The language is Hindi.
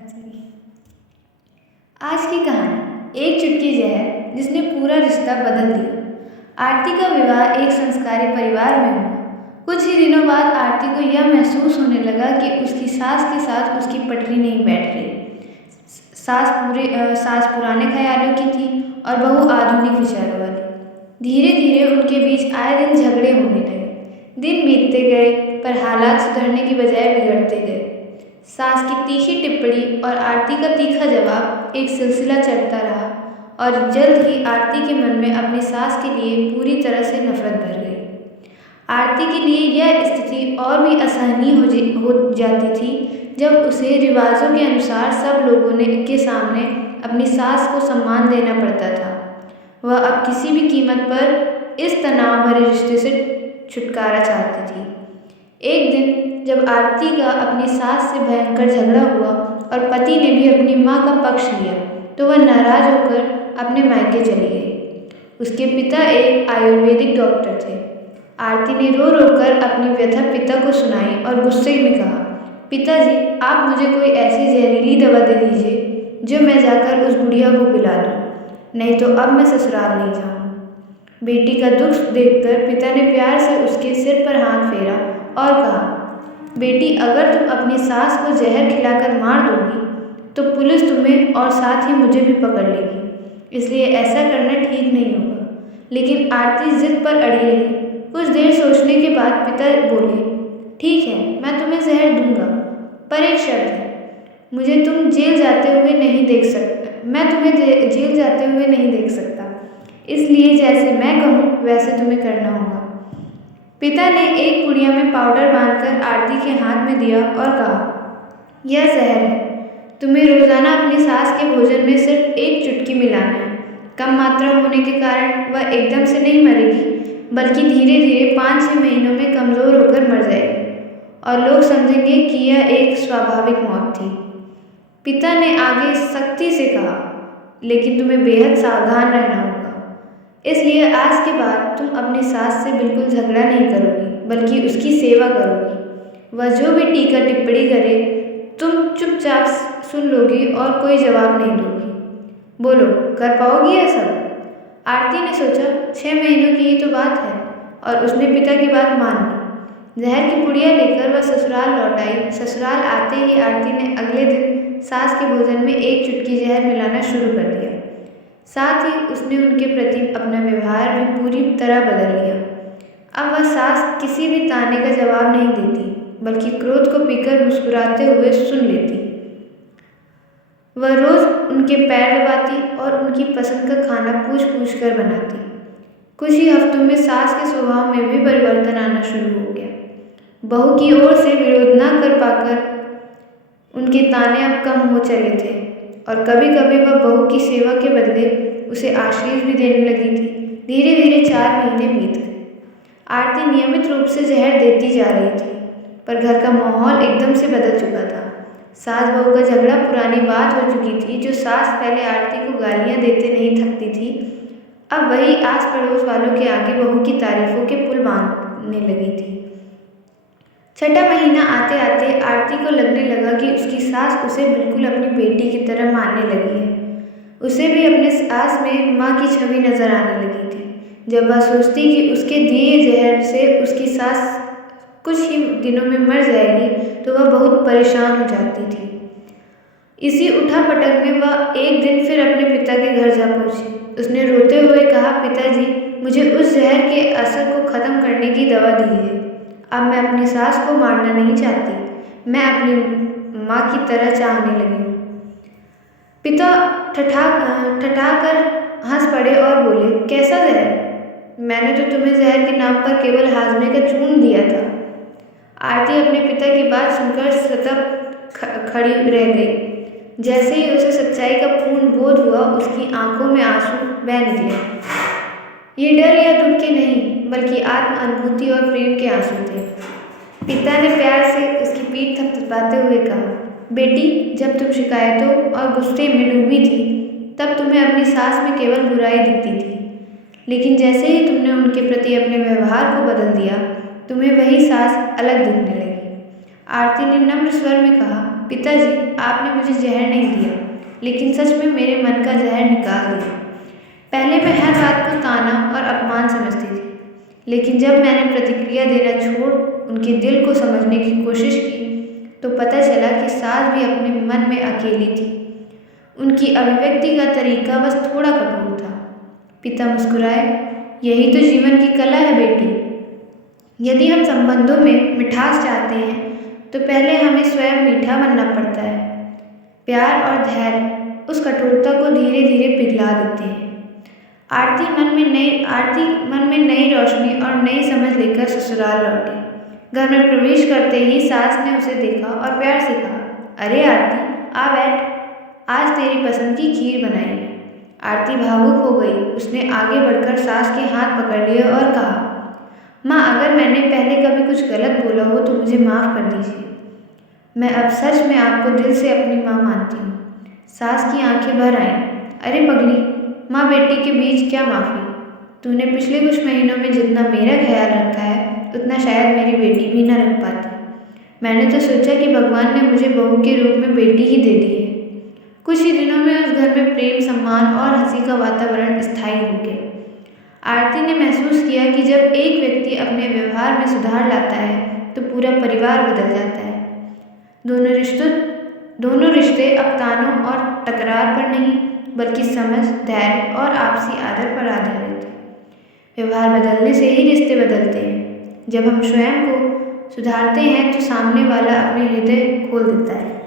चलिए। आज की कहानी एक चुटकी जहर जिसने पूरा रिश्ता बदल दिया। आरती का विवाह एक संस्कारी परिवार में हुआ। कुछ ही दिनों बाद आरती को यह महसूस होने लगा कि उसकी सास के साथ उसकी पटरी नहीं बैठ रही। सास पुराने ख्यालों की थी और बहू आधुनिक विचारों वाली। धीरे धीरे उनके बीच आए दिन झगड़े होने लगे। दिन बीतते गए पर हालात सुधरने की बजाय बिगड़ते गए। सास की तीखी टिप्पणी और आरती का तीखा जवाब एक सिलसिला चलता रहा और जल्द ही आरती के मन में अपनी सास के लिए पूरी तरह से नफरत भर गई। आरती के लिए यह स्थिति और भी असहनीय हो जाती थी जब उसे रिवाजों के अनुसार सब लोगों के सामने अपनी सास को सम्मान देना पड़ता था। वह अब किसी भी कीमत पर इस तनाव भरे रिश्ते से छुटकारा चाहती थी। एक दिन जब आरती का अपनी सास से भयंकर झगड़ा हुआ और पति ने भी अपनी माँ का पक्ष लिया तो वह नाराज होकर अपने मायके चली गई। उसके पिता एक आयुर्वेदिक डॉक्टर थे। आरती ने रो रो कर अपनी व्यथा पिता को सुनाई और गुस्से में कहा, पिताजी, आप मुझे कोई ऐसी जहरीली दवा दे दीजिए जो मैं जाकर उस बुढ़िया को पिला दूँ, नहीं तो अब मैं ससुराल नहीं जाऊँगा। बेटी का दुख देखकर पिता ने प्यार से उसके सिर पर हाथ फेरा और कहा, बेटी, अगर तुम अपनी सास को जहर खिलाकर मार दोगी तो पुलिस तुम्हें और साथ ही मुझे भी पकड़ लेगी, इसलिए ऐसा करना ठीक नहीं होगा। लेकिन आरती जिद पर अड़ी रही। कुछ देर सोचने के बाद पिता बोले, ठीक है, मैं तुम्हें जहर दूंगा, पर एक शर्त है, मुझे तुम जेल जाते हुए नहीं देख सकता। मैं तुम्हें जेल जाते हुए नहीं देख सकता, इसलिए जैसे मैं कहूँ वैसे तुम्हें करना होगा। पिता ने एक पुड़िया में पाउडर बांधकर आरती के हाथ में दिया और कहा, यह जहर है, तुम्हें रोजाना अपनी सास के भोजन में सिर्फ एक चुटकी मिलाना है। कम मात्रा होने के कारण वह एकदम से नहीं मरेगी, बल्कि धीरे धीरे 5-6 महीनों में कमजोर होकर मर जाएगी और लोग समझेंगे कि यह एक स्वाभाविक मौत थी। पिता ने आगे सख्ती से कहा, लेकिन तुम्हें बेहद सावधान रहना होगा। इसलिए आज के बाद तुम अपनी सास से बिल्कुल झगड़ा नहीं करोगी, बल्कि उसकी सेवा करोगी। वह जो भी टीका टिप्पणी करे तुम चुपचाप सुन लोगी और कोई जवाब नहीं दोगी। बोलो, कर पाओगी यह सब? आरती ने सोचा 6 महीनों की ही तो बात है और उसने पिता की बात मान ली। जहर की पुड़िया लेकर वह ससुराल लौट आई। ससुराल आते ही आरती ने अगले दिन सास के भोजन में एक चुटकी जहर मिलाना शुरू कर दिया। साथ ही उसने उनके प्रति अपना व्यवहार भी पूरी तरह बदल लिया। अब वह सास किसी भी ताने का जवाब नहीं देती, बल्कि क्रोध को पीकर मुस्कुराते हुए सुन लेती। वह रोज उनके पैर दबाती और उनकी पसंद का खाना पूछ पूछ कर बनाती। कुछ ही हफ्तों में सास के स्वभाव में भी परिवर्तन आना शुरू हो गया। बहू की ओर से विरोध न कर पाकर उनके ताने अब कम हो चले थे और कभी कभी वह बहू की सेवा के बदले उसे आशीष भी देने लगी थी। धीरे धीरे 4 महीने बीत गए। आरती नियमित रूप से जहर देती जा रही थी, पर घर का माहौल एकदम से बदल चुका था। सास बहू का झगड़ा पुरानी बात हो चुकी थी। जो सास पहले आरती को गालियां देते नहीं थकती थी, अब वही आस पड़ोस वालों के आगे बहू की तारीफों के पुल बांधने लगी थी। 6ठा महीना आते आते आरती को लगने लगा कि उसकी सास उसे बिल्कुल अपनी बेटी की तरह मानने लगी है। उसे भी अपने सास में माँ की छवि नजर आने लगी थी। जब वह सोचती कि उसके दिए जहर से उसकी सास कुछ ही दिनों में मर जाएगी तो वह बहुत परेशान हो जाती थी। इसी उठापटक में वह एक दिन फिर अपने पिता के घर जा पहुंची। उसने रोते हुए कहा, पिताजी, मुझे उस जहर के असर को खत्म करने की दवा दीजिए। अब मैं अपनी सास को मारना नहीं चाहती, मैं अपनी माँ की तरह चाहने लगी हूँ। पिता ठठा कर हंस पड़े और बोले, कैसा जहर? मैंने तो तुम्हें जहर के नाम पर केवल हाजमे का चूर्ण दिया था। आरती अपने पिता की बात सुनकर सतब खड़ी रह गई। जैसे ही उसे सच्चाई का पूर्ण बोध हुआ, उसकी आंखों में आंसू बह निकले। ये डर या दुख के नहीं, बल्कि आत्म अनुभूति और प्रेम के आंसू थे। पिता ने प्यार से उसकी पीठ थपथपाते हुए कहा, बेटी, जब तुम शिकायतों और गुस्से में डूबी थी तब तुम्हें अपनी सास में केवल बुराई दिखती थी, लेकिन जैसे ही तुमने उनके प्रति अपने व्यवहार को बदल दिया, तुम्हें वही सास अलग दिखने लगी। आरती ने नम्र स्वर में कहा, पिताजी, आपने मुझे जहर नहीं दिया, लेकिन सच में मेरे मन का जहर निकाल दिया। पहले मैं हर बात को ताना और अपमान समझती थी, लेकिन जब मैंने प्रतिक्रिया देना छोड़ उनके दिल को समझने की कोशिश की, तो पता चला कि सास भी अपने मन में अकेली थी। उनकी अभिव्यक्ति का तरीका बस थोड़ा कठोर था। पिता मुस्कुराए, यही तो जीवन की कला है बेटी। यदि हम संबंधों में मिठास चाहते हैं, तो पहले हमें स्वयं मीठा बनना पड़ता है। प्यार और धैर्य उस कठोरता को धीरे धीरे पिघला देते हैं। आरती मन में नई रोशनी और नई समझ लेकर ससुराल लौटी। घर में प्रवेश करते ही सास ने उसे देखा और प्यार से कहा, अरे आरती, आ बैठ, आज तेरी पसंद की खीर बनाई है। आरती भावुक हो गई। उसने आगे बढ़कर सास के हाथ पकड़ लिए और कहा, माँ, अगर मैंने पहले कभी कुछ गलत बोला हो तो मुझे माफ़ कर दीजिए। मैं अब सच में आपको दिल से अपनी माँ मानती हूँ। सास की आंखें भर आईं। अरे पगली, माँ बेटी के बीच क्या माफ़ी? तूने पिछले कुछ महीनों में जितना मेरा ख्याल रखा है, उतना शायद मेरी बेटी भी न रख पाती। मैंने तो सोचा कि भगवान ने मुझे बहू के रूप में बेटी ही दे दी है। कुछ ही दिनों में उस घर में प्रेम, सम्मान और हंसी का वातावरण स्थायी हो गया। आरती ने महसूस किया कि जब एक व्यक्ति अपने व्यवहार में सुधार लाता है, तो पूरा परिवार बदल जाता है। दोनों रिश्ते अब तानों और तकरार पर नहीं, बल्कि समझ, धैर्य और आपसी आदर पर आधारित है। व्यवहार बदलने से ही रिश्ते बदलते हैं। जब हम स्वयं को सुधारते हैं, तो सामने वाला अपने हृदय खोल देता है।